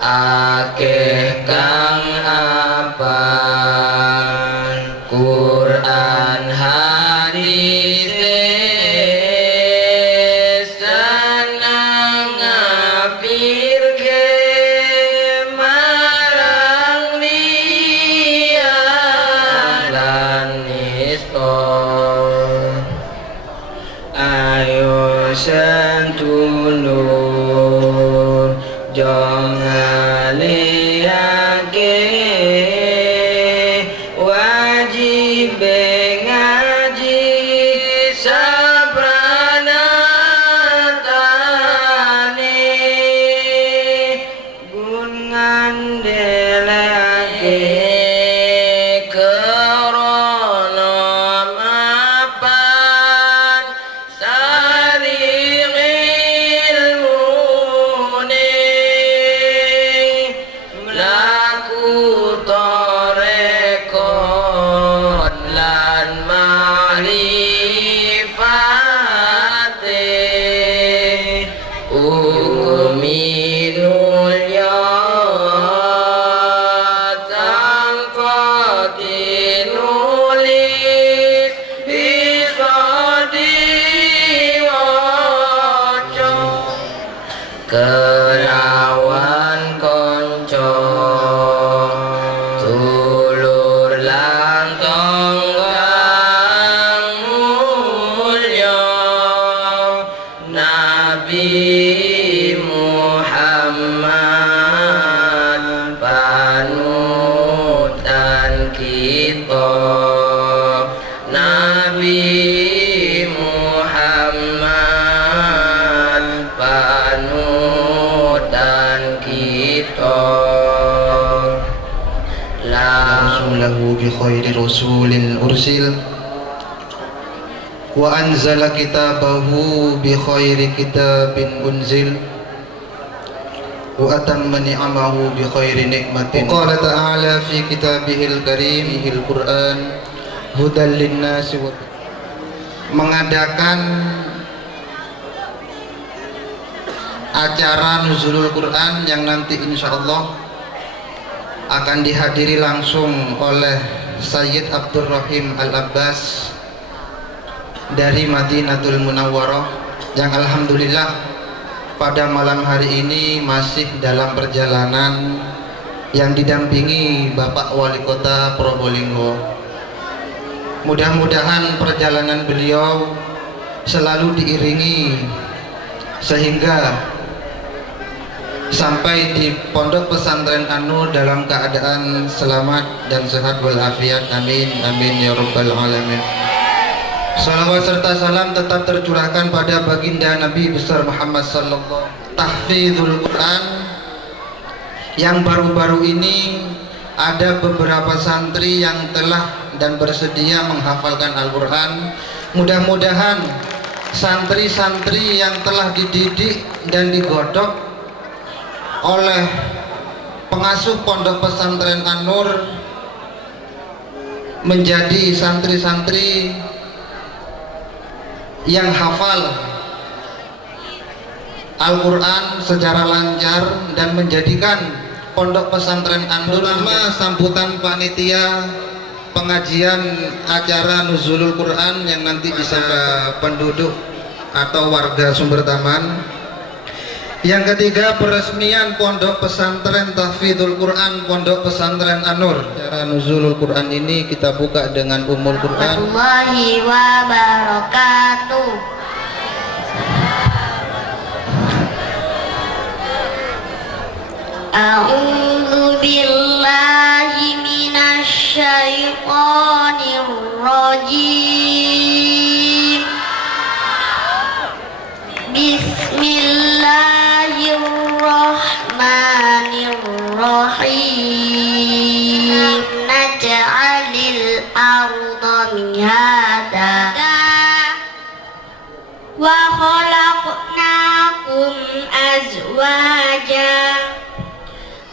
Akeh kang apal Quran hadis senang ngapirke marang liyan lan niston ayo sentulur jong aliyake wajib ngaji sabranatane gun ngandelake kerono mapan sari ilmune mlaku torekon lan ma'rifate uminul ya tanpa dinulis bisa diwaca kelawan konco tulur lan tonggang mulya Nabi Muhammad panutan kita Nabi Muhammad panutan kita lahu bi khairi rasulin ursil wa anzala kitabahu bi khairi kitabin unzil wa atamma ni'amahu bi khairi nikmatin qala ta'ala fi kitabihil karim hil Qur'an hudan linnasi wa mengadakan acara nuzulul Quran yang nanti insyaallah akan dihadiri langsung oleh Sayyid Abdurrahim Al-Abbas dari Madinatul Munawwarah yang alhamdulillah pada malam hari ini masih dalam perjalanan yang didampingi Bapak Wali Kota Probolinggo. Mudah-mudahan perjalanan beliau selalu diiringi sehingga sampai di Pondok Pesantren An-Nur dalam keadaan selamat dan sehat walafiat. Amin amin ya rabbal alamin. Salawat serta salam tetap tercurahkan pada baginda Nabi besar Muhammad sallallahu tahfidzul Quran yang baru-baru ini ada beberapa santri yang telah dan bersedia menghafalkan Al-Quran. Mudah-mudahan santri-santri yang telah dididik dan digodok oleh pengasuh Pondok Pesantren An-Nur menjadi santri-santri yang hafal Al-Quran secara lancar dan menjadikan Pondok Pesantren An-Nur sambutan panitia pengajian acara Nuzulul Quran yang nanti disampaikan penduduk atau warga Sumber Taman. Yang ketiga, peresmian Pondok Pesantren Tahfidzul Quran Pondok Pesantren An-Nur. Acara Nuzulul Quran ini kita buka dengan Ummul Quran. Warahmatullahi wabarakatuh. A'udzu billahi minasy syaithanir rajim. Bismillahirrahmanirrahim. Naj'alil arda mihada wa khalaqnakum azwaja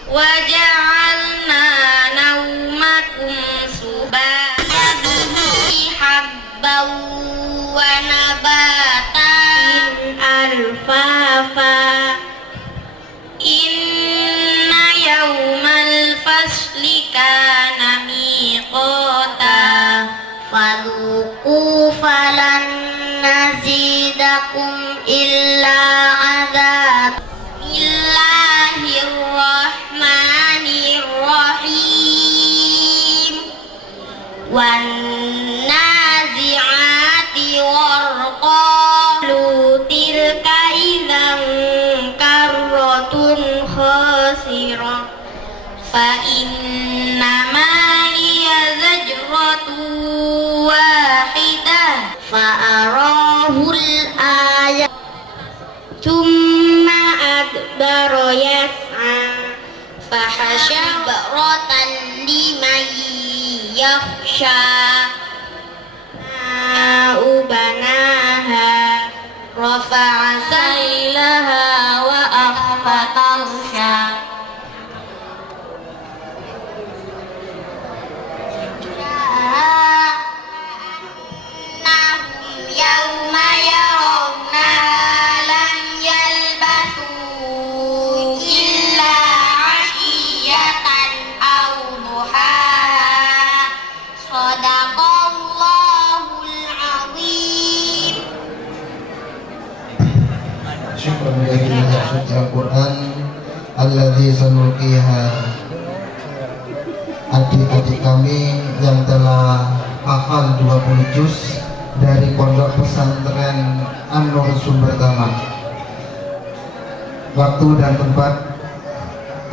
wa ja'alna naumakum subata habban wa nabatan alfafa inna yawmal fasli kana miqata fadhuqu falan nazidakum illa adab. Bismillahirrahmanirrahim. Wan nazi'ati gharqa tilka idzan karratun khasirah fa innama hiya zajratun wahidah fa arahul ayat thumma adbara yas'a fahasyabratan liman yakhsha ubanaha rafa'a sailaha wa akhfatarsha nahum yawma yarawna lam yalbathu illa 'ashiyatan aw duhaha. Shadaqallahul 'azim. Syukran lillahi ala Quran alladzi sanulqiha. Adik-adik kami yang telah hafal 20 juz dari Pondok Pesantren An-Nur Sumber Taman. Waktu dan tempat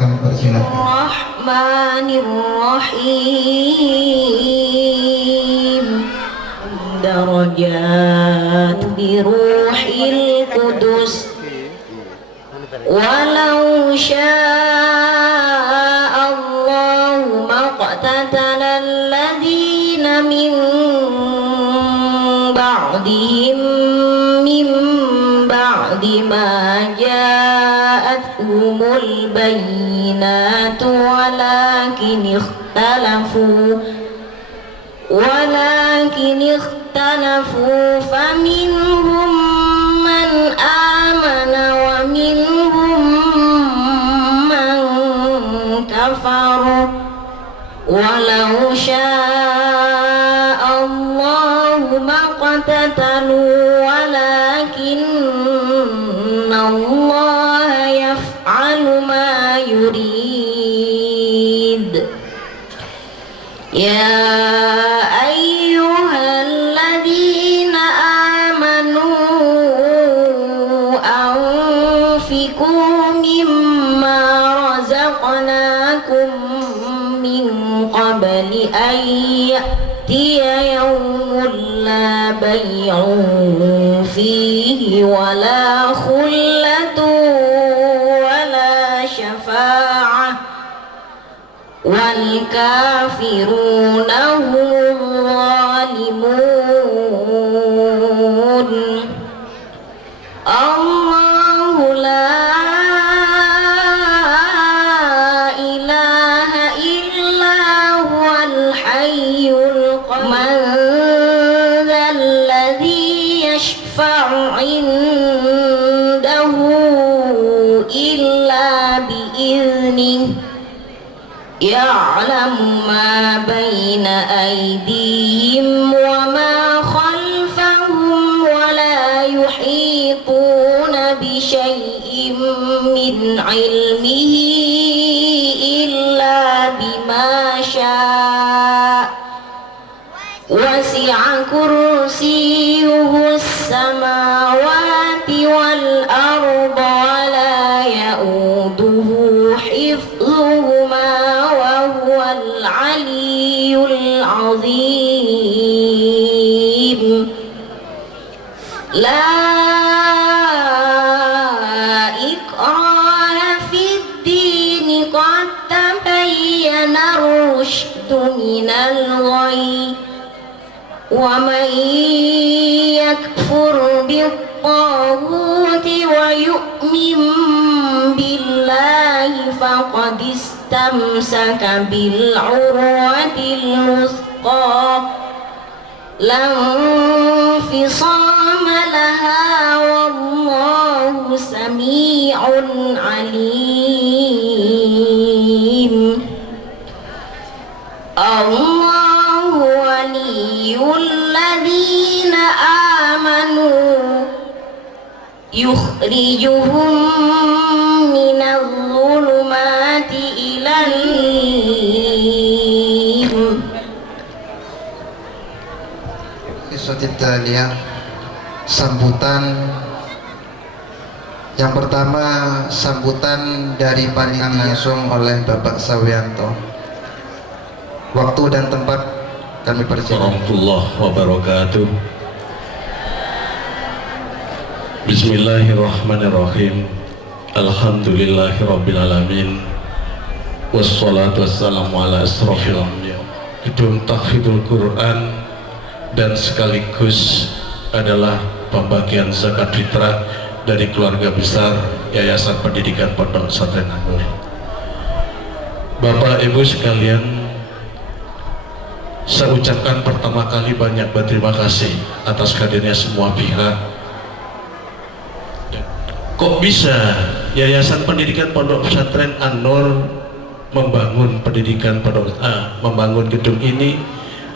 kami persilakan. Rahmanirrahim. Darajat biruhil qudus walau syaa Allahu maqtatala alladhina min ba'dihim min ba'di ma ja'atuhumul bayyinatu walakin ikhtalafu faminhum man amana wa minhum man kafaru walau syaa Allahu maqtatalu walakinna Allah yaf'alu ma yurid. Ya ayyuhalladzina amanu anfiqu mimma razaqnakum min qabli an ya'tiya yawmun la bay'un fihi wala khullatun wala syafa'ah wal kafiruna hum zalimun. Allahu la ilaha illa huwal hayyul qayyum. Man dzalladzi yashfa يشفع عنده إلا بإذنه يعلم ما بين أيديهم وما خلفهم ولا يحيطون بشيء من علمه إلا بما شاء وسع كرسيه السماوات والأرض ولا يؤوده حفظهما وهو العلي العظيم لا إكراه في الدين قد تبين الرشد من الغي ومن يكفر بالطاغوت ويؤمن بالله فقد استمسك بالعروة الوثقى لا انفصام لها والله سميع عليم الله ولي الذين آمنوا يخرجهم من الظلمات إلى النور. Kisah sambutan yang pertama, sambutan dari panitia langsung oleh Bapak Sawianto. Waktu dan tempat kami persilakan. Warahmatullahi wabarakatuh. Bismillahirrahmanirrahim. Alhamdulillahirabbil alamin. Wassalatu wassalamu ala asrofil anbiya. Gedung Tahfidzul Quran dan sekaligus adalah pembagian zakat fitrah dari keluarga besar Yayasan Pendidikan Pondok Pesantren An-Nur. Bapak Ibu sekalian, saya ucapkan pertama kali banyak berterima kasih atas hadirnya semua pihak. Kok bisa Yayasan Pendidikan Pondok Pesantren An-Nur membangun membangun gedung ini,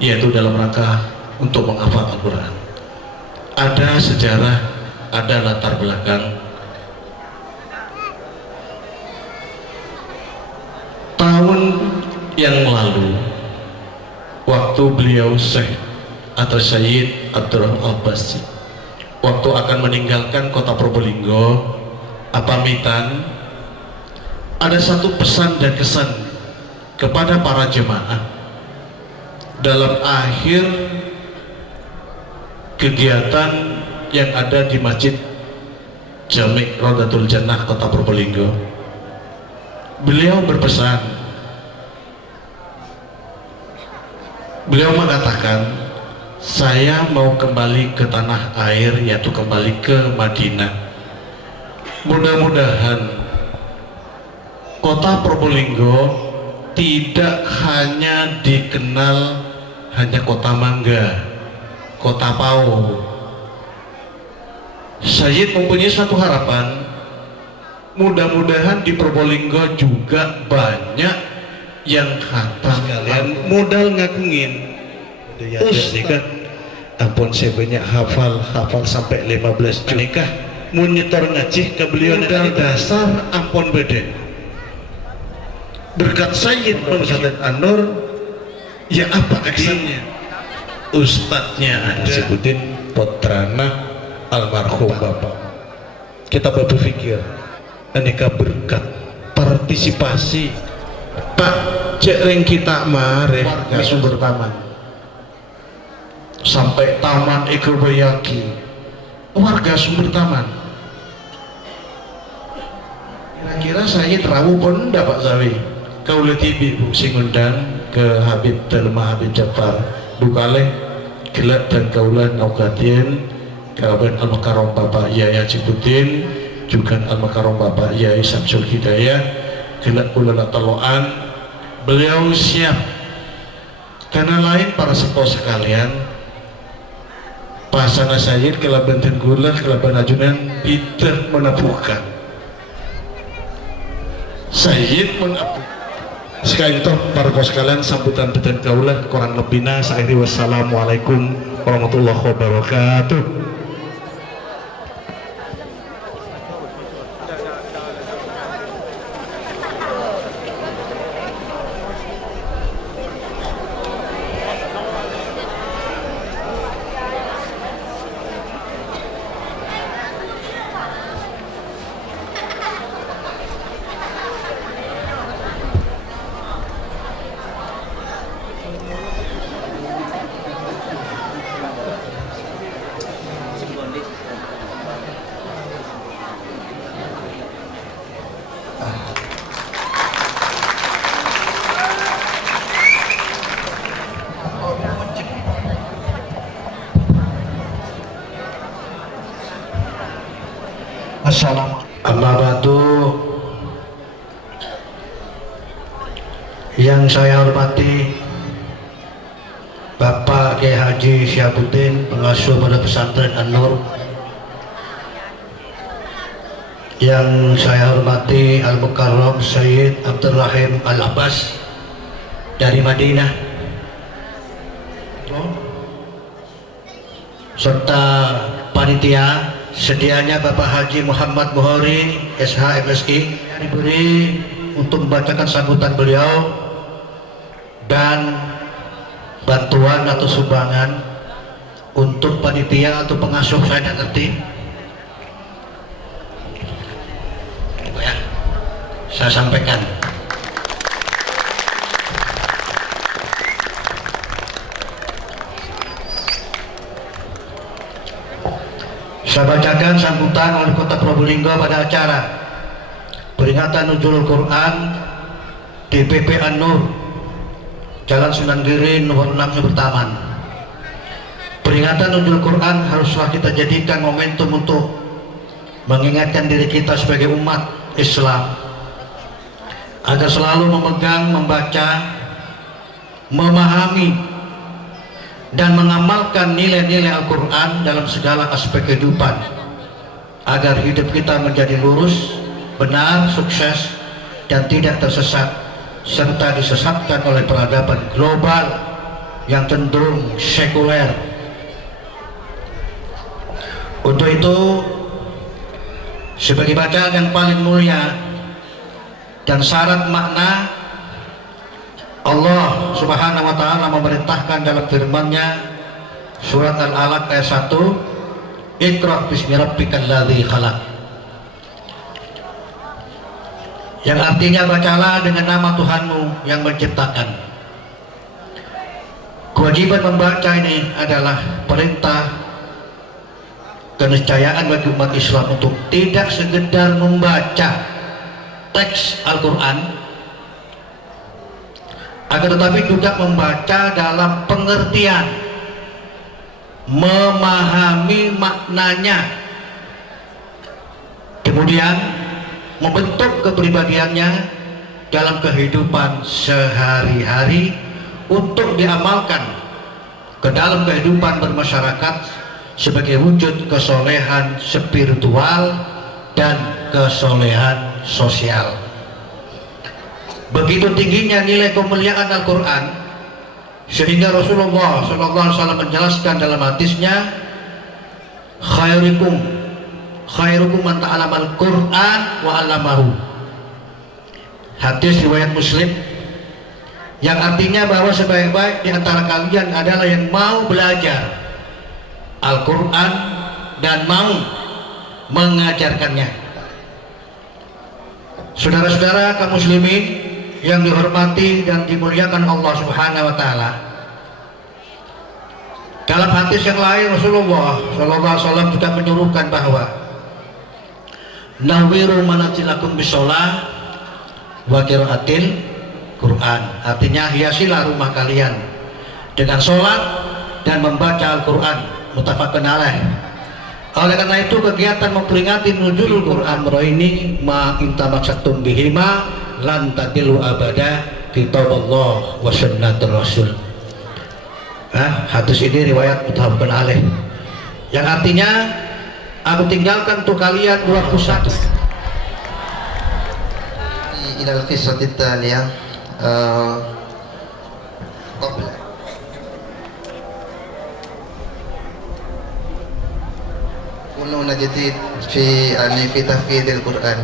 yaitu dalam rangka untuk menghafal Al-Quran. Ada sejarah, ada latar belakang. Tahun yang lalu, waktu beliau Syekh atau Syed Abdurrahman Al-Basri waktu akan meninggalkan kota Probolinggo, pamitan, ada satu pesan dan kesan kepada para jemaah dalam akhir kegiatan yang ada di Masjid Jami' Rodatul Jannah kota Probolinggo. Beliau berpesan, beliau mengatakan, saya mau kembali ke tanah air, yaitu kembali ke Madinah. Mudah-mudahan kota Probolinggo tidak hanya dikenal hanya kota mangga, kota pau. Syed mempunyai satu harapan, mudah-mudahan di Probolinggo juga banyak yang khatam sekalian modal ngagungin. Ustaz, ampun saya banyak hafal sampai 15 juz. Nikah menyetor ngaji ke beliau modal dasar ampun beda. Berkat Syed Pesantren An-Nur, ya apa aksinya? Ustadznya ada, sebutin putrana almarhum bapak. Kita berpikir, aneka berkat partisipasi Pak cek ring kita mare ke sumber taman sampai taman Ekobayaki, warga sumber taman. Kira-kira saya terawuh pun Pak Zawi kau lebih bu sing undang ke Habib Dalma Habib Jafar Bukale gelap dan kaulan aukatien kawan Al-Makarom Bapak Yaya Ciputin, juga Al-Makarom Bapak Yai Samsul Hidayah gelap ulala taloan. Beliau siap karena lain para sepuh sekalian, pasana Sayyid kelaban tenggulan kelaban ajunan Peter menapukan Sayyid menapukan sekali itu para kaum sekalian sambutan peten kaulah kurang lebihnya sairi wassalamualaikum warahmatullahi wabarakatuh. Assalamualaikum. Yang saya hormati Bapak Kiai Haji Syabuddin, pengasuh Pondok Pesantren An-Nur. Yang saya hormati Al-Mukarram Sayyid Abdurrahim Al-Abbas dari Madinah, serta panitia. Sedianya Bapak Haji Muhammad Buhari SH MSI diberi untuk membacakan sambutan beliau dan bantuan atau sumbangan untuk panitia atau pengasuh, saya tidak ngerti ya, saya sampaikan. Saya bacakan sambutan Wali Kota Probolinggo pada acara peringatan Nuzulul Quran di PP An-Nur, Jalan Sunan Giri nomor 6 Bertaman. Peringatan Nuzulul Quran haruslah kita jadikan momentum untuk mengingatkan diri kita sebagai umat Islam agar selalu memegang, membaca, memahami dan mengamalkan nilai-nilai Al-Quran dalam segala aspek kehidupan agar hidup kita menjadi lurus, benar, sukses, dan tidak tersesat serta disesatkan oleh peradaban global yang cenderung sekuler. Untuk itu, sebagai bacaan yang paling mulia dan syarat makna, Allah Subhanahu wa ta'ala memerintahkan dalam firman-Nya surat Al-Alaq ayat 1, Iqra bismi rabbikal ladzi khalaq, yang artinya bacalah dengan nama Tuhanmu yang menciptakan. Kewajiban membaca ini adalah perintah keniscayaan bagi umat Islam untuk tidak sekedar membaca teks Al-Quran, akan tetapi juga membaca dalam pengertian, memahami maknanya, kemudian membentuk kepribadiannya dalam kehidupan sehari-hari untuk diamalkan ke dalam kehidupan bermasyarakat sebagai wujud kesolehan spiritual dan kesolehan sosial. Begitu tingginya nilai kemuliaan Al-Quran sehingga Rasulullah SAW menjelaskan dalam hadisnya, khairukum man ta'allama al-Quran wa 'allamahu. Hadis riwayat Muslim yang artinya bahwa sebaik-baik di antara kalian adalah yang mau belajar Al-Quran dan mau mengajarkannya. Saudara-saudara kaum muslimin yang dihormati dan dimuliakan Allah Subhanahu wa ta'ala, dalam hadis yang lain Rasulullah SAW juga menyuruhkan bahwa nawwiru manazilakum bisolah wa qiraatil Quran, artinya hiasilah rumah kalian dengan sholat dan membaca Al-Quran, muttafaqun alaih. Oleh karena itu kegiatan memperingati nuzulul Quran ini ma intamaksatum bihima lan tadilu abada kitaballah wa sunnatur rasul. Hadis ini riwayat muttafaqun alaih. yang artinya aku tinggalkan untuk kalian 21. Ilal qissati tsaliyah qabla kununa jadid fi tafhidil Quran.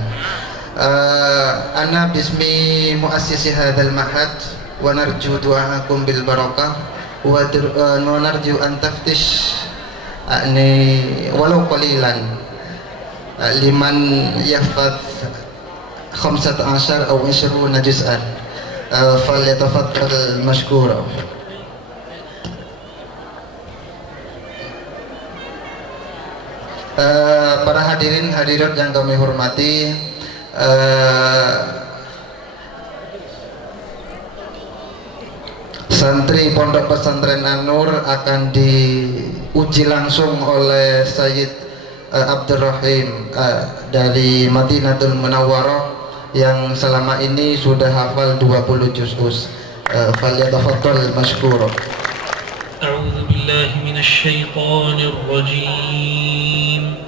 Ana bismi muassisi hadzal mahad wa narju du'aakum bil barakah wa narju an taftish walau qalilan liman yahfaz 15 atau 20 juz'an falyatafaddal mashkura. Para hadirin hadirat yang kami hormati, santri Pondok Pesantren An-Nur akan diuji langsung oleh Sayyid Abdurrahim dari Madinatul Munawwarah yang selama ini sudah hafal 20 juz. Falyatafaddal mashkura. A'udzu billahi minasy syaithanir rajim.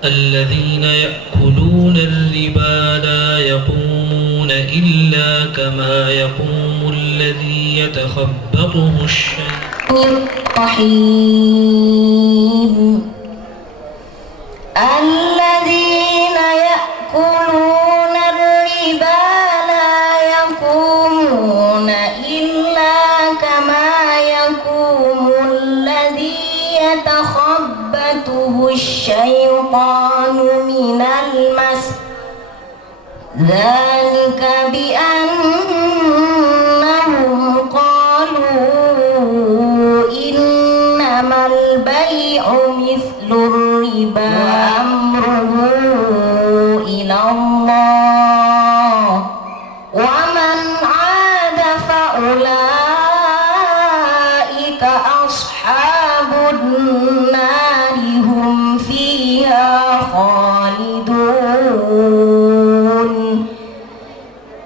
الذين يأكلون الربا لا يقومون إلا كما يقوم الذي يتخبطه الشيطان. الذين يأكلون الربا لا يقومون إلا كما يقوم الذي يتخبطه الشيطان من المس. ذلك بأنهم قالوا إنما البيع مثل الربا أمره إلى الله ومن عاد فأولئك أصحاب النار هم فيها خالدون.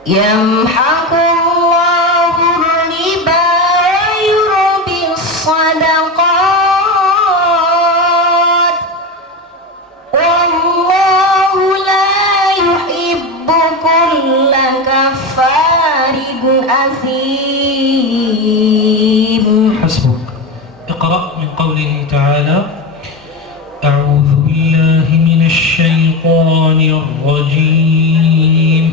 يمحق الله الربا ويربي الصدقات والله لا يحب كل كفار أثيم. حسبك. اقرأ من قوله تعالى: أعوذ بالله من الشيطان الرجيم.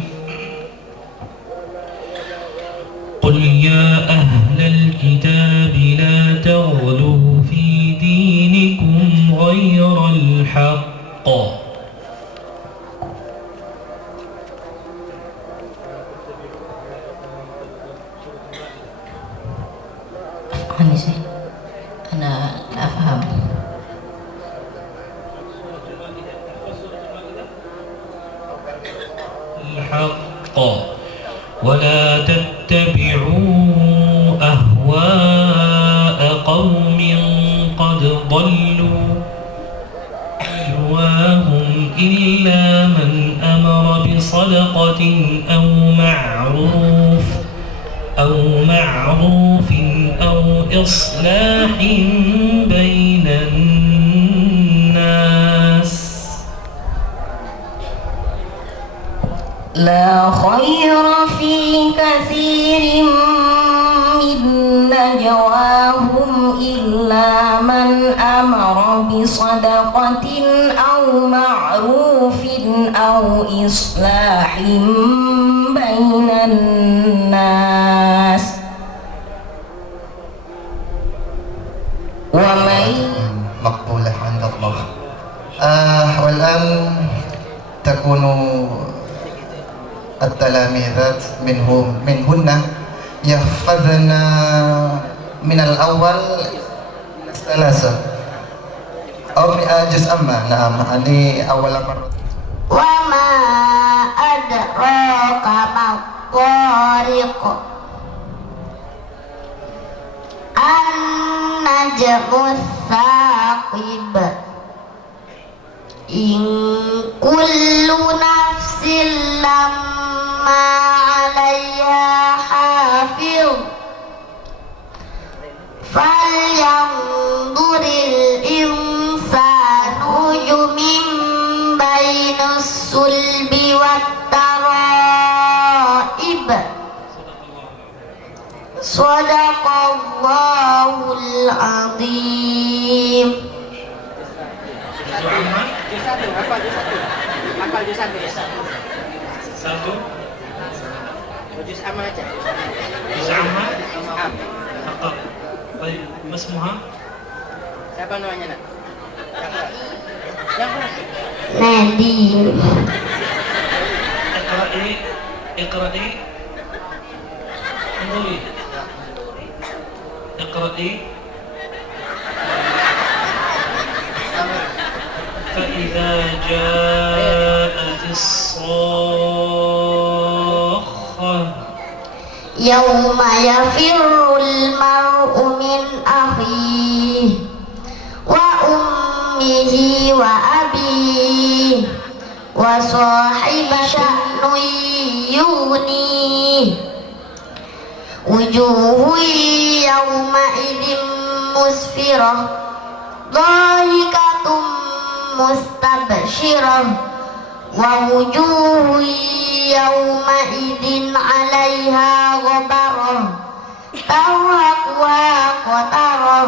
قل يا أهل الكتاب لا تغلوا في دينكم غير الحق. Ini sih, أنا لا أفهم. الحق ولا تتبعوا أهواء قوم قد ضلوا أهواهم إلا من أمر بصدقة أو معروف أو إصلاح بين الناس. لا خير في كثير من نجواهم إلا من أمر بصدقة أو معروف أو إصلاح بين الناس ومن مقبولة عند الله. والآن تكون التلاميذات منهن يحفظن من الأول ثلاثة أو جزء ما. نعم، ini awal مرة. وما أدراك ما الطارق النجم الثاقب إن كل نفس لما عليها حافظ فلينظر الإنسان Sadaqallahul azim. Satu. Juz amma aja. Juz amma. Faqat. Baik, Mas Muha. Siapa namanya nak? Siapa? Nadir. اقرأي انظري اقرأي فإذا جاءت الصاخة يوم يفر المرء من أخيه وأمه وأبيه وصاحبه شأن يغنيه وجوه يومئذ مسفرة ضاحكة مستبشرة ووجوه يومئذ عليها غبرة ترهقها قترة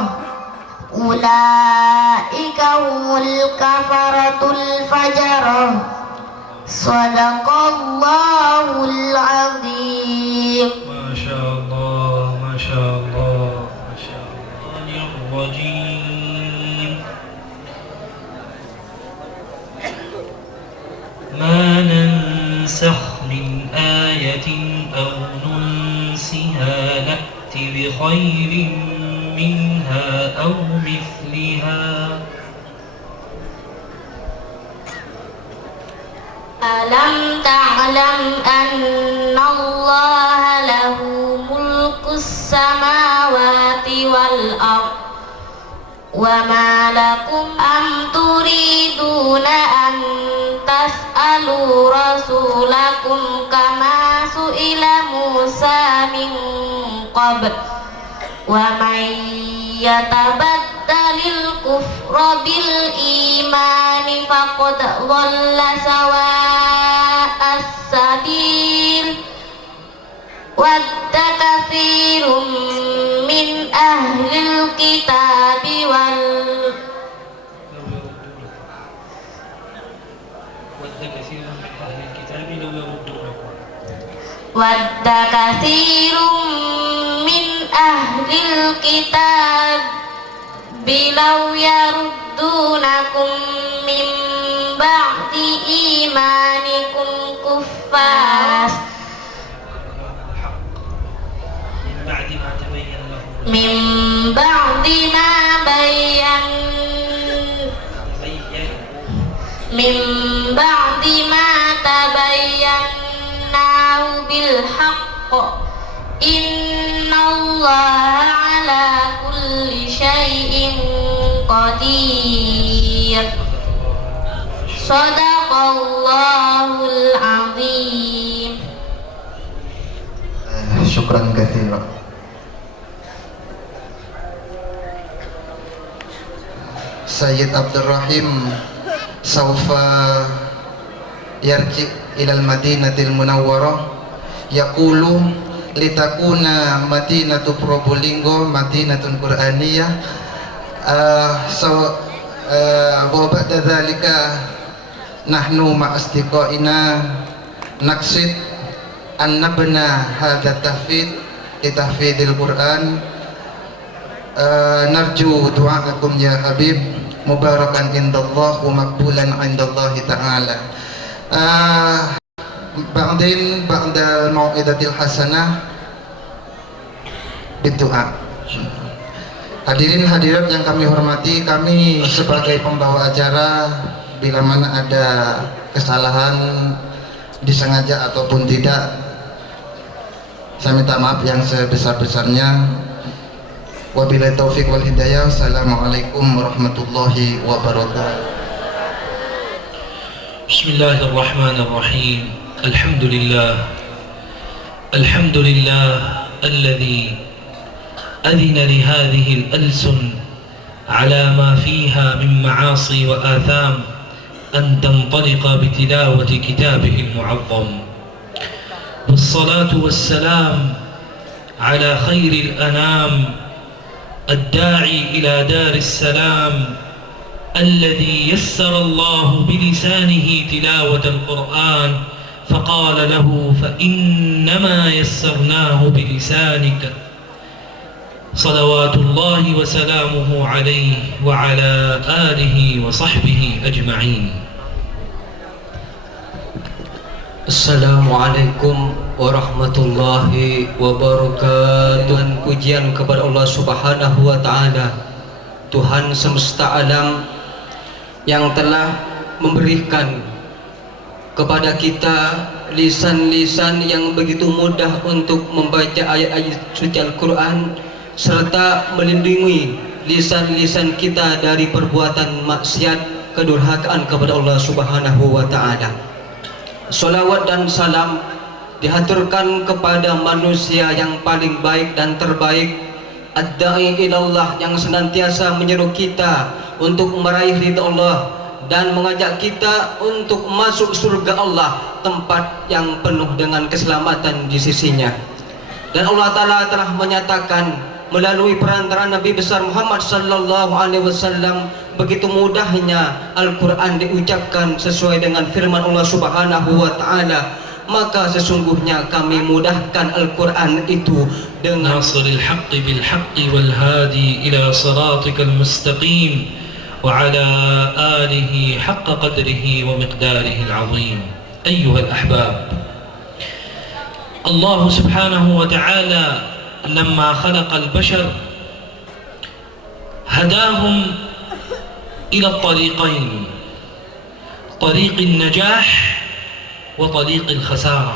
أولئك هم الكفرة الفجرة صدق الله العظيم. ما شاء الله ما شاء الله ما شاء الله. الرجيم ما ننسخ من آية أو ننسها نأت بخير منها أو مثلها. ألم تعلم أن الله له ملك السماوات والأرض وما لكم أم تريدون أن تسألوا رسولكم كما سئل موسى من قبل ومن يتبدل الكفر بالإيمان فقد ضل سواء السبيل ود كثير من أهل الكتاب ود كثير من أهل الكتاب لو يردونكم من بعد إيمانكم كفارا من بعد ما تبيناه بالحق إن الله على كل شيء قدير صدق الله العظيم. Syukran katsira. Sayyid Abdul Rahim saufa yarji ilal Madinatil Munawwarah yaqulu litakuna Madinatu Probolinggo Madinatun Qur'aniyah wa ba'da dzalika nahnu ma'astiqaina naqsid an nabna hadha tahfidh li tahfidil Qur'an narju du'aakum ya Habib mubarakan indallah wa maqbulan indallahi ta'ala. Ba'din ba'dal mau'idatil hasanah bidu'a. Hadirin hadirat yang kami hormati, kami sebagai pembawa acara bila mana ada kesalahan disengaja ataupun tidak, saya minta maaf yang sebesar-besarnya. Wabillahi taufiq wal hidayah. Assalamualaikum warahmatullahi wabarakatuh. Bismillahirrahmanirrahim. Alhamdulillah. Alhamdulillah alladhi adhina li hadhihi al-alsun ala ma fiha min ma'asi wa atham an tantaliqa bi tilawati kitabihi al-mu'azzam. Wassalatu wassalam ala khairil anam الداعي إلى دار السلام الذي يسر الله بلسانه تلاوة القرآن فقال له فإنما يسرناه بلسانك صلوات الله وسلامه عليه وعلى آله وصحبه أجمعين. Assalamualaikum warahmatullahi wabarakatuh. Dengan pujian kepada Allah Subhanahu wa taala, Tuhan semesta alam yang telah memberikan kepada kita lisan-lisan yang begitu mudah untuk membaca ayat-ayat suci Al-Quran, serta melindungi lisan-lisan kita dari perbuatan maksiat, kedurhakaan kepada Allah Subhanahu wa taala. Salawat dan salam dihaturkan kepada manusia yang paling baik dan terbaik, ad-da'i ilallah, yang senantiasa menyeru kita untuk meraih ridha Allah dan mengajak kita untuk masuk surga Allah, tempat yang penuh dengan keselamatan di sisinya. Dan Allah Ta'ala telah menyatakan melalui perantara Nabi besar Muhammad sallallahu alaihi wasallam, begitu mudahnya Al-Quran diucapkan sesuai dengan firman Allah Subhanahu wa ta'ala, maka sesungguhnya kami mudahkan Al-Quran itu dengan nasril haqqi bil haqqi wal hadi ila siratikal mustaqim wa ala alihi haqqa qadrihi wa miqdarihi al-azim. Ayyuhal ahbab, Allah Subhanahu wa ta'ala لما خلق البشر هداهم إلى الطريقين، طريق النجاح وطريق الخسارة،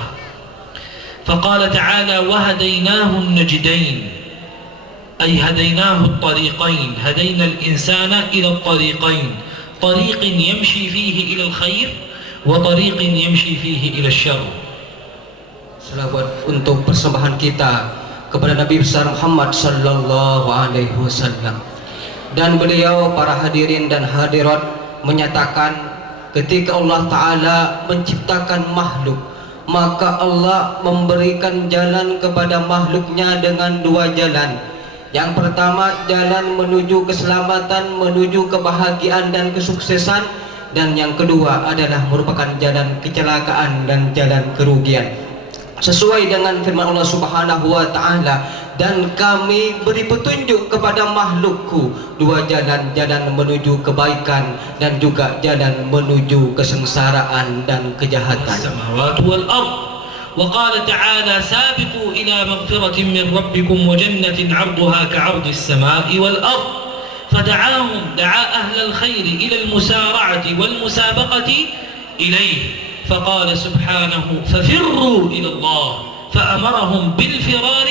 فقال تعالى وهديناه النجدين، أي هديناه الطريقين، هدينا الإنسان إلى الطريقين، طريق يمشي فيه إلى الخير وطريق يمشي فيه إلى الشر. Selawat untuk persembahan kita kepada Nabi besar Muhammad sallallahu alaihi wasallam. Dan beliau, para hadirin dan hadirat, menyatakan ketika Allah Ta'ala menciptakan makhluk, maka Allah memberikan jalan kepada makhluknya dengan dua jalan. Yang pertama, jalan menuju keselamatan, menuju kebahagiaan dan kesuksesan. Dan yang kedua adalah merupakan jalan kecelakaan dan jalan kerugian, sesuai dengan firman Allah Subhanahu wa ta'ala, dan kami beri petunjuk kepada makhlukku dua jalan, jalan menuju kebaikan dan juga jalan menuju kesengsaraan dan kejahatan. Samawati wal ard. Wa qala ta'ala sabiqu ila maghfiratin min rabbikum wa jannatin 'arduha ka'ardis samai wal ard. Fada'ahum da'a ahlal khairi ila al-musara'ati wal musabaqati ilayhi. فقال سبحانه ففروا إلى الله فأمرهم بالفرار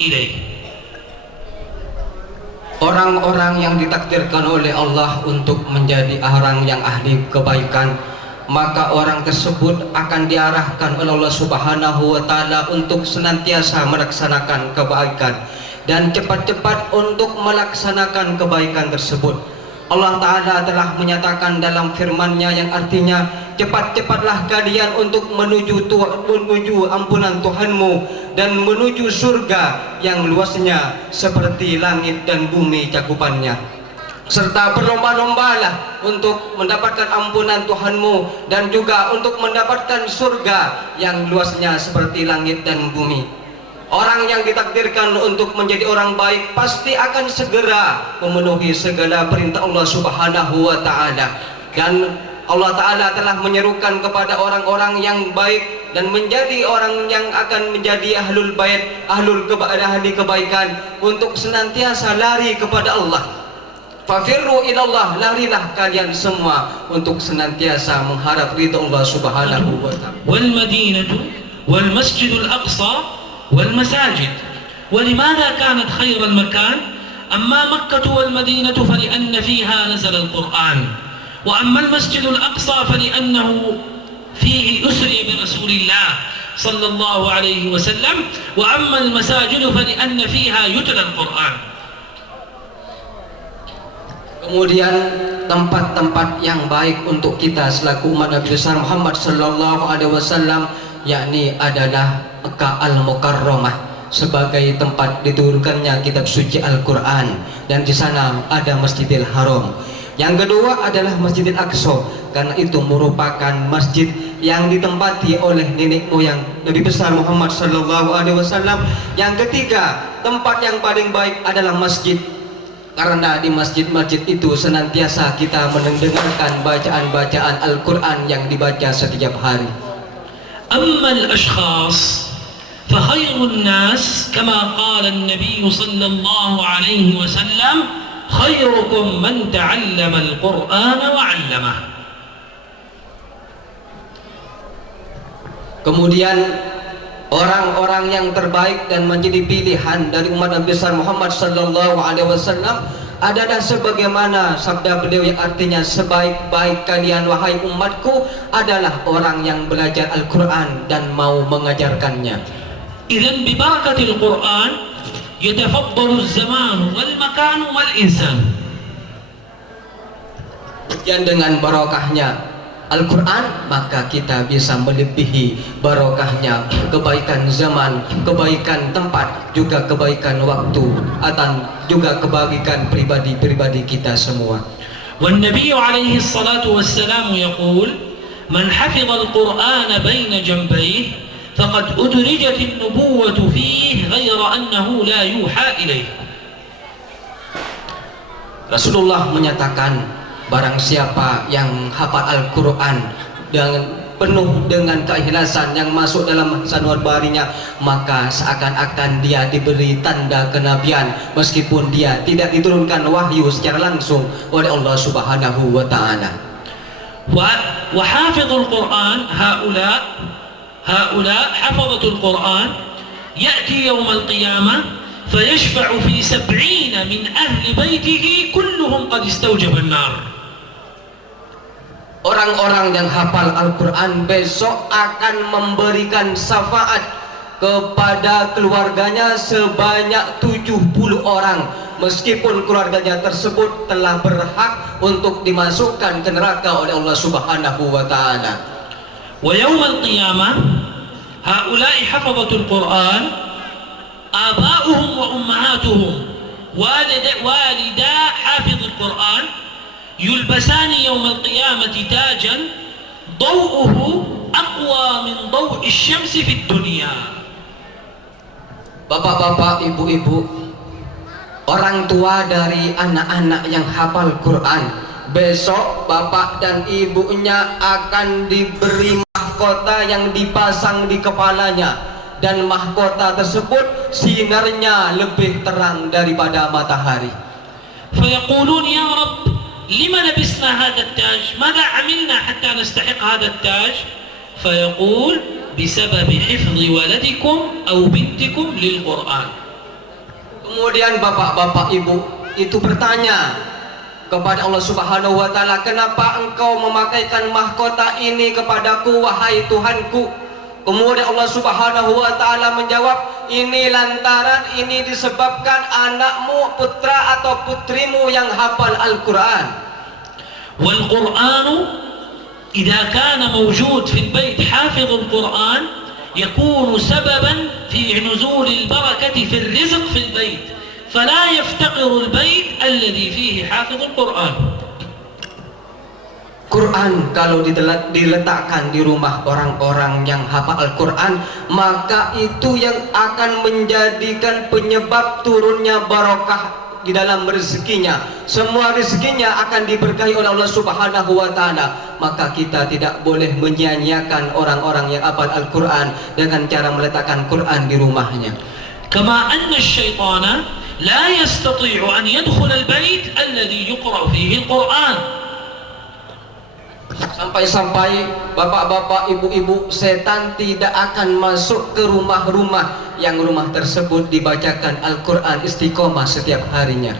إليه. Orang-orang yang ditakdirkan oleh Allah untuk menjadi orang yang ahli kebaikan, maka orang tersebut akan diarahkan oleh Allah Subhanahu wa ta'ala untuk senantiasa melaksanakan kebaikan dan cepat-cepat untuk melaksanakan kebaikan tersebut. Allah Ta'ala telah menyatakan dalam firman-Nya yang artinya, cepat-cepatlah kalian untuk menuju ampunan Tuhanmu dan menuju surga yang luasnya seperti langit dan bumi cakupannya, serta berlomba-lombalah untuk mendapatkan ampunan Tuhanmu dan juga untuk mendapatkan surga yang luasnya seperti langit dan bumi. Orang yang ditakdirkan untuk menjadi orang baik pasti akan segera memenuhi segala perintah Allah Subhanahu wa ta'ala. Dan Allah Ta'ala telah menyerukan kepada orang-orang yang baik dan menjadi orang yang akan menjadi ahlul bait, ahli kebaikan, untuk senantiasa lari kepada Allah. Fafirru ilallah, larilah kalian semua untuk senantiasa mengharap ridha Allah Subhanahu wa ta'ala. Wal Madinatu wal Masjidul Aqsa والمساجد. ولماذا كانت خير المكان؟ أما مكة والمدينة فلأن فيها نزل القرآن، وأما المسجد الأقصى فلأنه فيه أسري برسول الله صلى الله عليه وسلم، وأما المساجد فلأن فيها يتلى القرآن. Kemudian tempat-tempat yang baik untuk kita selaku umat Nabi besar Muhammad sallallahu alaihi wasallam, yakni adalah Mekah Al-Mukarramah, sebagai tempat diturunkannya kitab suci Al-Quran, dan di sana ada Masjidil Haram. Yang kedua adalah Masjidil Aqsa, karena itu merupakan masjid yang ditempati oleh nenek moyang Nabi besar Muhammad sallallahu alaihi wasallam. Yang ketiga, tempat yang paling baik adalah masjid, karena di masjid-masjid itu senantiasa kita mendengarkan bacaan-bacaan Al-Quran yang dibaca setiap hari. أما الأشخاص فخير الناس كما قال النبي صلى الله عليه وسلم خيركم من تعلم القرآن وعلمه. Kemudian orang-orang yang terbaik dan menjadi pilihan dari umat Nabi besar Muhammad sallallahu alaihi wasallam adalah sebagaimana sabda beliau yang artinya sebaik-baik kalian wahai umatku adalah orang yang belajar Al-Quran dan mau mengajarkannya. إذن ببركة القرآن يتفضل الزمان والمكان والإنسان. Dan dengan barokahnya Al-Quran maka kita bisa melebihi barokahnya kebaikan zaman, kebaikan tempat, juga kebaikan waktu, atau juga kebaikan pribadi-pribadi kita semua. والنبي عليه الصلاة والسلام يقول من حفظ القرآن بين جنبيه فقد أدرجت النبوة فيه غير أنه لا يوحى إليه. Rasulullah menyatakan, barang siapa yang hafal Al-Quran dengan penuh dengan keikhlasan yang masuk dalam sanubarinya, maka seakan-akan dia diberi tanda kenabian meskipun dia tidak diturunkan wahyu secara langsung oleh Allah Subhanahu wa taala. وحافظ القرآن هؤلاء حفظة القرآن يأتي يوم القيامة فيشفع في 70 من أهل بيته كلهم قد استوجب النار. Orang-orang yang hafal Al-Quran besok akan memberikan syafaat kepada keluarganya sebanyak 70 orang, meskipun keluarganya tersebut telah berhak untuk dimasukkan ke neraka oleh Allah Subhanahu wa taala. ويوم القيامة هؤلاء حفظة القرآن آباؤهم وأمهاتهم والدا حافظ القرآن يلبسان يوم القيامة تاجا ضوءه أقوى من ضوء الشمس في الدنيا. Bapak-bapak, ibu-ibu, orang tua dari anak-anak yang hafal Quran, besok bapak dan ibunya akan diberi mahkota yang dipasang di kepalanya, dan mahkota tersebut sinarnya lebih terang daripada matahari. فيقولون يا رب لما لبسنا هذا التاج؟ ماذا عملنا حتى نستحق هذا التاج؟ فيقول بسبب حفظ ولدكم أو بنتكم للقرآن. Kemudian bapak-bapak ibu itu bertanya kepada Allah Subhanahu wa taala, kenapa engkau memakaikan mahkota ini kepadaku wahai Tuhanku? Kemudian Allah Subhanahu wa taala menjawab, ini lantaran ini disebabkan anakmu, putra atau putrimu yang hafal Al-Quran. Wal Qur'anu idza kana mawjud fi al-bayt hafiz al-Quran yakunu sababan fi nuzul al-barakati fi ar-rizq fi al-bayt fala yaftaqir al-bayt alladhi fihi hafiz al-Quran. Quran kalau diletakkan di rumah orang-orang yang hafal Al-Quran, maka itu yang akan menjadikan penyebab turunnya barokah di dalam rezekinya. Semua rezekinya akan diberkahi oleh Allah Subhanahu wa taala. Maka kita tidak boleh menyia-nyiakan orang-orang yang hafal Al-Quran dengan cara meletakkan Quran di rumahnya. Kama anna asy-syaitana la yastati'u an yadkhul al-bayt alladhi yuqra fihi al-Quran. Sampai-sampai bapak-bapak, ibu-ibu, setan tidak akan masuk ke rumah-rumah yang rumah tersebut dibacakan Al-Quran istiqomah setiap harinya.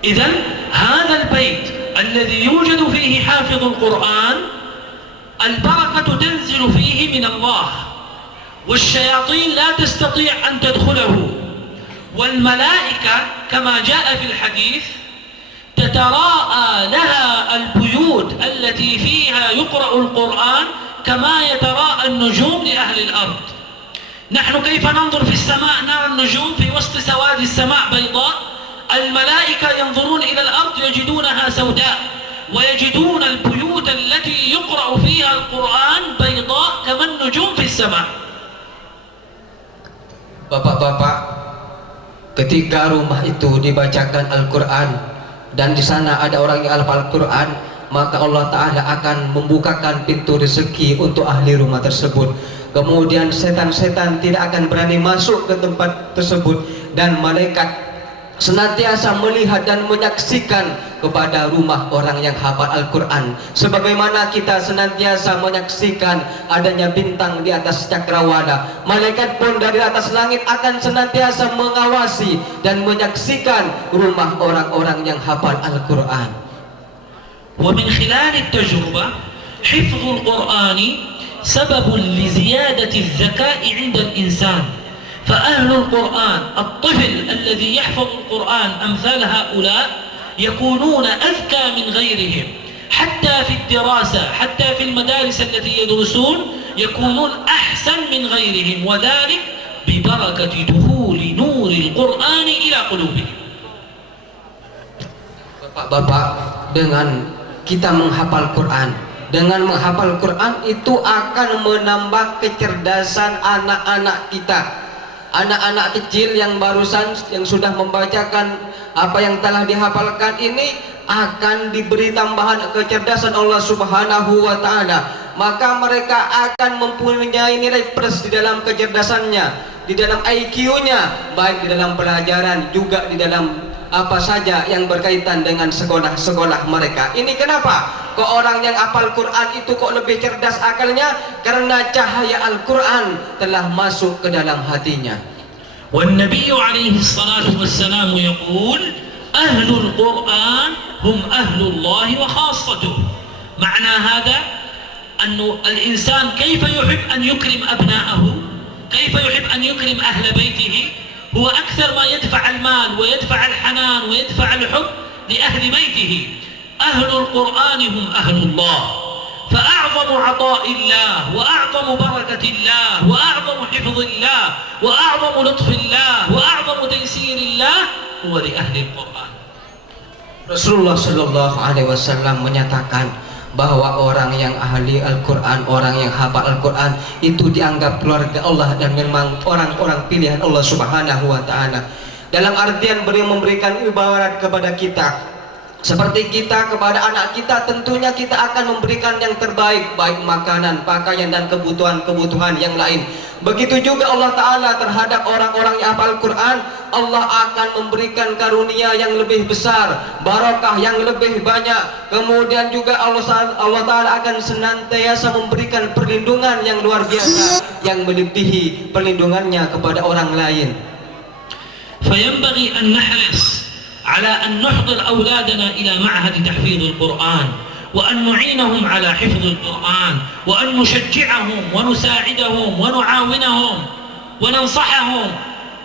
Idzan hadzal bait alladhi yujadu fihi hafizul Quran al-barakatu tanzilu fihi min Allah والشياطين لا تستطيع أن تدخله والملائكة كما جاء في الحديث تتراءى لها البيوت التي فيها يقرأ القرآن كما يتراءى النجوم لأهل الأرض. نحن كيف ننظر في السماء نرى النجوم في وسط سواد السماء بيضاء، الملائكة ينظرون إلى الأرض يجدونها سوداء، ويجدون البيوت التي يقرأ فيها القرآن بيضاء كما النجوم في السماء. Bapak-bapak, ketika rumah itu dibacakan Al-Quran dan di sana ada orang yang hafal Al-Quran, maka Allah Ta'ala akan membukakan pintu rezeki untuk ahli rumah tersebut. Kemudian setan-setan tidak akan berani masuk ke tempat tersebut, dan malaikat senantiasa melihat dan menyaksikan kepada rumah orang yang hafal Al-Quran, sebagaimana kita senantiasa menyaksikan adanya bintang di atas cakrawala. Malaikat pun dari atas langit akan senantiasa mengawasi dan menyaksikan rumah orang-orang yang hafal Al-Quran. ومن خلال التجربة حفظ القرآن سبب لزيادة الذكاء عند الإنسان، فأهل القرآن الطفل الذي يحفظ القرآن أمثال هؤلاء يكونون أذكى من غيرهم، حتى في الدراسة حتى في المدارس التي يدرسون يكونون أحسن من غيرهم، وذلك ببركة دخول نور القرآن إلى قلوبهم. Bapak-bapak, dengan kita menghafal Quran, dengan menghafal Quran itu akan menambah kecerdasan anak-anak kita. Anak-anak kecil yang barusan yang sudah membacakan apa yang telah dihafalkan ini akan diberi tambahan kecerdasan Allah Subhanahu wa Ta'ala. Maka mereka akan mempunyai nilai plus di dalam kecerdasannya, di dalam IQ-nya, baik di dalam pelajaran juga di dalam apa saja yang berkaitan dengan sekolah-sekolah mereka. Ini kenapa? Kok orang yang hafal Quran itu kok lebih cerdas akalnya? Karena cahaya Al-Quran telah masuk ke dalam hatinya. والنبي عليه الصلاة والسلام يقول أهل القرآن هم أهل الله وخاصته. معنى هذا أن الإنسان كيف يحب أن يكرم أبناءه، كيف يحب أن يكرم أهل بيته، هو أكثر ما يدفع المال ويدفع الحنان ويدفع الحب لأهل بيته. أهل القرآن هم أهل الله، فأعظم عطاء الله وأعظم بركة الله وأعظم حفظ الله وأعظم لطف الله وأعظم تيسير الله هو لأهل القرآن. Rasulullah Shallallahu Alaihi Wasallam menyatakan bahwa orang yang ahli Al-Quran, orang yang hafal Al-Quran itu dianggap keluarga Allah dan memang orang-orang pilihan Allah Subhanahu wa Ta'ala. Dalam artian beliau memberikan ibarat kepada kita, seperti kita kepada anak kita, tentunya kita akan memberikan yang terbaik, baik makanan, pakaian, dan kebutuhan-kebutuhan yang lain. Begitu juga Allah Ta'ala terhadap orang-orang yang hafal Quran, Allah akan memberikan karunia yang lebih besar, barakah yang lebih banyak. Kemudian juga Allah Ta'ala akan senantiasa memberikan perlindungan yang luar biasa, yang melebihi perlindungannya kepada orang lain. فينبغي أن نحرص على أن نحضر أولادنا إلى معهد تحفيظ القرآن، وأن نعينهم على حفظ القرآن، وأن نشجعهم ونساعدهم ونعاونهم وننصحهم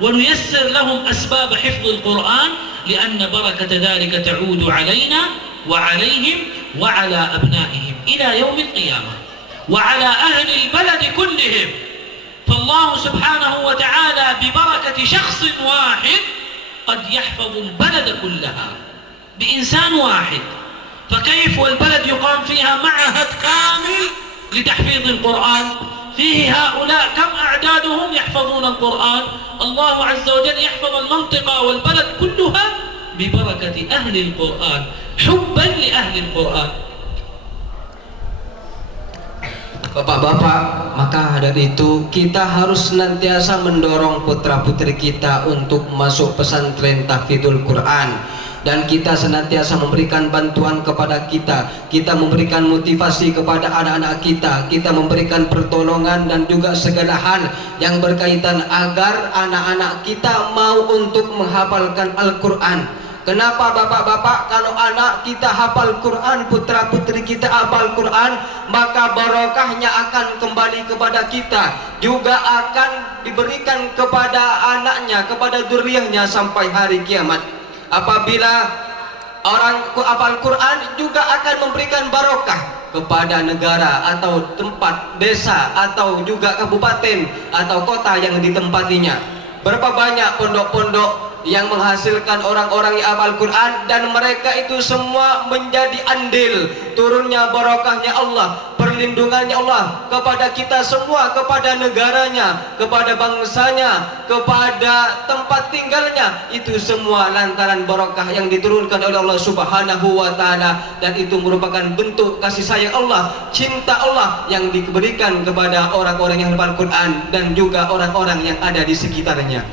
ونيسر لهم أسباب حفظ القرآن، لأن بركة ذلك تعود علينا وعليهم وعلى أبنائهم إلى يوم القيامة وعلى أهل البلد كلهم. فالله سبحانه وتعالى ببركة شخص واحد قد يحفظ البلد كلها بإنسان واحد، فكيف والبلد يقام فيها معهد كامل لتحفيظ القرآن، فيه هؤلاء كم أعدادهم يحفظون القرآن، الله عز وجل يحفظ المنطقة والبلد كلها ببركة أهل القرآن، حبا لأهل القرآن. Bapak-bapak, maka dari itu kita harus senantiasa mendorong putra-putri kita untuk masuk pesantren tahfidzul Quran, dan kita senantiasa memberikan bantuan kepada kita memberikan motivasi kepada anak-anak kita memberikan pertolongan dan juga segala hal yang berkaitan agar anak-anak kita mau untuk menghafalkan Al-Quran. Kenapa bapak-bapak? Kalau anak kita hafal Quran, putra putri kita hafal Quran, maka barokahnya akan kembali kepada kita, juga akan diberikan kepada anaknya, kepada dzurriyyahnya sampai hari kiamat. Apabila orang hafal Quran juga akan memberikan barokah kepada negara atau tempat desa atau juga kabupaten atau kota yang ditempatinya. Berapa banyak pondok-pondok yang menghasilkan orang-orang yang hafal Quran dan mereka itu semua menjadi andil turunnya barokahnya Allah, perlindungannya Allah kepada kita semua, kepada negaranya, kepada bangsanya, kepada tempat tinggalnya. Itu semua lantaran barokah yang diturunkan oleh Allah Subhanahu wa taala, dan itu merupakan bentuk kasih sayang Allah, cinta Allah yang diberikan kepada orang-orang yang hafal Quran dan juga orang-orang yang ada di sekitarnya.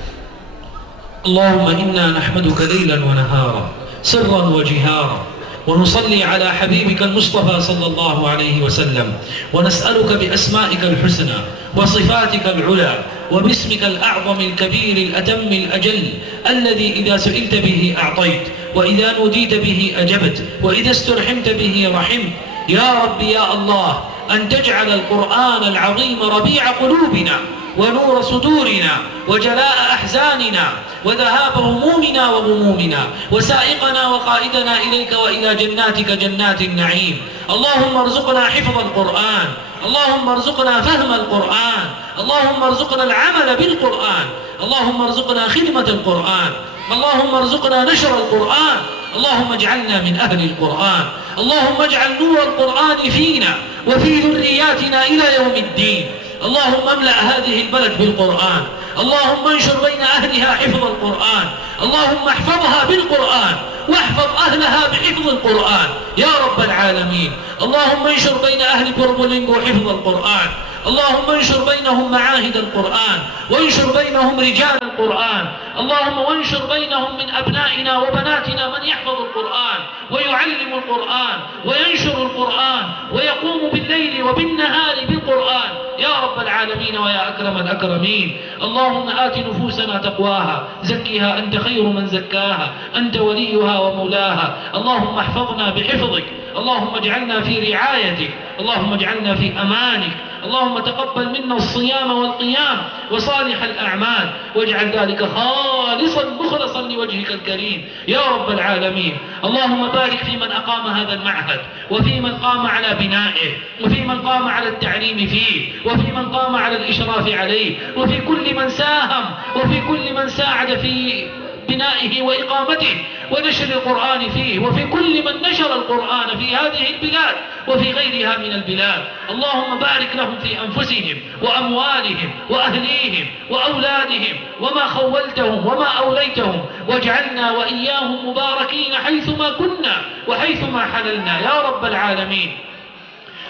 اللهم إنا نحمدك ليلا ونهارا سرا وجهارا ونصلي على حبيبك المصطفى صلى الله عليه وسلم ونسألك بأسمائك الحسنى وصفاتك العلى وباسمك الأعظم الكبير الأتم الأجل الذي إذا سئلت به أعطيت وإذا نوديت به أجبت وإذا استرحمت به رحمت. يا رب يا الله أن تجعل القرآن العظيم ربيع قلوبنا ونور صدورنا وجلاء أحزاننا وذهاب همومنا وغمومنا وسائقنا وقائدنا إليك وإلى جناتك جنات النعيم. اللهم ارزقنا حفظ القرآن، اللهم ارزقنا فهم القرآن، اللهم ارزقنا العمل بالقرآن، اللهم ارزقنا خدمة القرآن، اللهم ارزقنا نشر القرآن، اللهم اجعلنا من أهل القرآن، اللهم اجعل نور القرآن فينا وفي ذرياتنا إلى يوم الدين. اللهم املأ هذه البلد بالقرآن، اللهم انشر بين أهلها حفظ القرآن، اللهم احفظها بالقرآن واحفظ أهلها بحفظ القرآن يا رب العالمين. اللهم انشر بين أهل بوربولينغو حفظ القرآن، اللهم انشر بينهم معاهد القرآن وانشر بينهم رجال القرآن، اللهم وانشر بينهم من أبنائنا وبناتنا من يحفظ القرآن ويعلم القرآن وينشر القرآن ويقوم بالليل وبالنهار بالقرآن يا رب العالمين ويا أكرم الأكرمين. اللهم آت نفوسنا تقواها، زكها أنت خير من زكاها، أنت وليها ومولاها. اللهم احفظنا بحفظك، اللهم اجعلنا في رعايتك، اللهم اجعلنا في أمانك، اللهم تقبل منا الصيام والقيام وصالح الأعمال واجعل ذلك خالصا مخلصا لوجهك الكريم يا رب العالمين. اللهم بارك في من أقام هذا المعهد وفي من قام على بنائه وفي من قام على التعليم فيه وفي من قام على الإشراف عليه وفي كل من ساهم وفي كل من ساعد في بنائه وإقامته ونشر القرآن فيه وفي كل من نشر القرآن في هذه البلاد وفي غيرها من البلاد. اللهم بارك لهم في أنفسهم وأموالهم وأهليهم وأولادهم وما خولتهم وما أوليتهم، واجعلنا وإياهم مباركين حيثما كنا وحيثما حللنا يا رب العالمين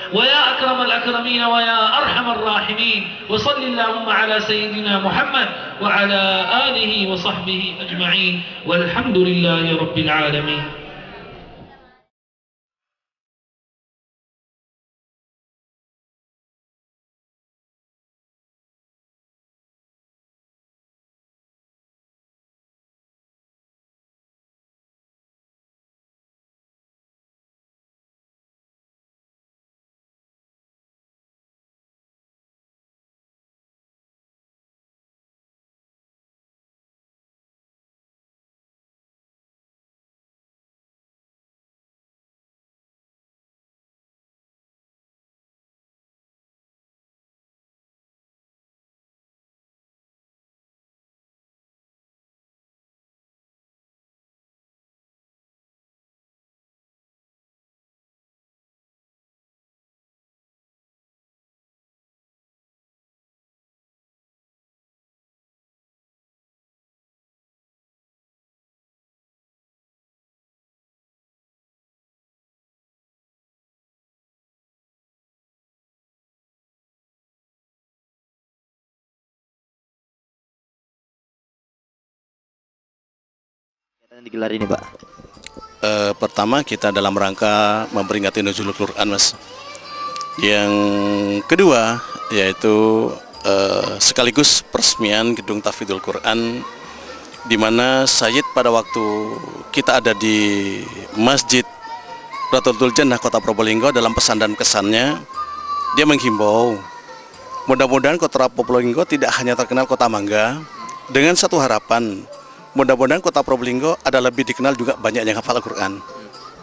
ويا أكرم الأكرمين ويا أرحم الراحمين. وصل اللهم على سيدنا محمد وعلى آله وصحبه أجمعين والحمد لله رب العالمين. Yang digelar ini, Pak? Pertama kita dalam rangka memperingati Nuzulul Quran, Mas. Yang kedua yaitu sekaligus peresmian gedung Tahfidzul Quran, di mana Sayyid pada waktu kita ada di Masjid Rodotul Jannah Kota Probolinggo, dalam pesan dan kesannya dia menghimbau mudah-mudahan Kota Probolinggo tidak hanya terkenal kota mangga, dengan satu harapan, mudah-mudahan Kota Probolinggo ada lebih dikenal juga banyak yang hafal Al-Quran.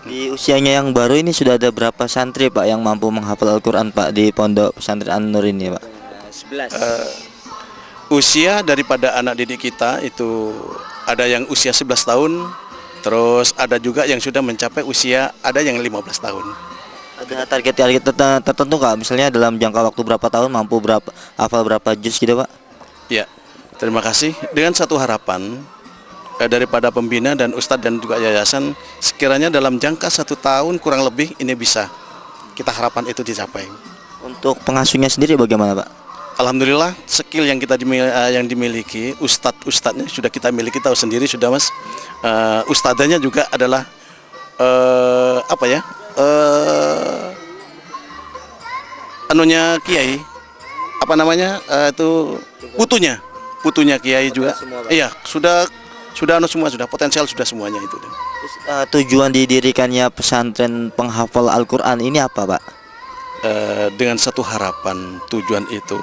Di usianya yang baru ini sudah ada berapa santri Pak yang mampu menghafal Al-Quran Pak di Pondok Pesantren An-Nur ini Pak? 11. Usia daripada anak didik kita itu ada yang usia 11 tahun, terus ada juga yang sudah mencapai usia ada yang 15 tahun. Ada target tertentu Kak? Misalnya dalam jangka waktu berapa tahun mampu hafal berapa juz gitu Pak? Ya, terima kasih. Dengan satu harapan daripada pembina dan ustadz dan juga yayasan, sekiranya dalam jangka 1 tahun kurang lebih ini bisa kita harapan itu dicapai. Untuk pengasuhnya sendiri bagaimana Pak? Alhamdulillah skill yang kita yang dimiliki ustadznya sudah kita miliki, tahu sendiri sudah Mas. Ustadzanya juga adalah anunya Kiai, apa namanya itu putunya Kiai juga. Iya, sudah semua, sudah potensial, sudah semuanya itu. Terus, tujuan didirikannya pesantren penghafal Al-Quran ini apa Pak? Dengan satu harapan, tujuan itu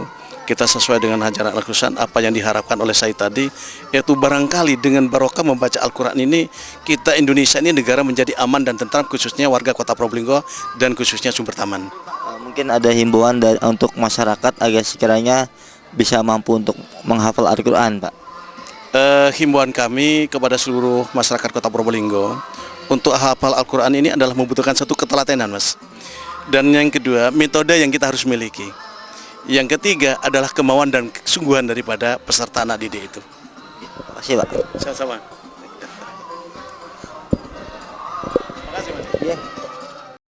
kita sesuai dengan ajaran Al-Quran apa yang diharapkan oleh saya tadi, yaitu barangkali dengan barokah membaca Al-Quran ini kita Indonesia ini negara menjadi aman dan tentram, khususnya warga Kota Probolinggo dan khususnya Sumber Taman. Mungkin ada himbauan untuk masyarakat agar sekiranya bisa mampu untuk menghafal Al-Quran Pak. Himbauan kami kepada seluruh masyarakat Kota Probolinggo untuk hafal Al-Quran ini adalah membutuhkan satu ketelatenan Mas. Dan yang kedua, metode yang kita harus miliki. Yang ketiga adalah kemauan dan kesungguhan daripada peserta anak didik itu. Terima kasih Pak. Sama-sama. Terima kasih Mas.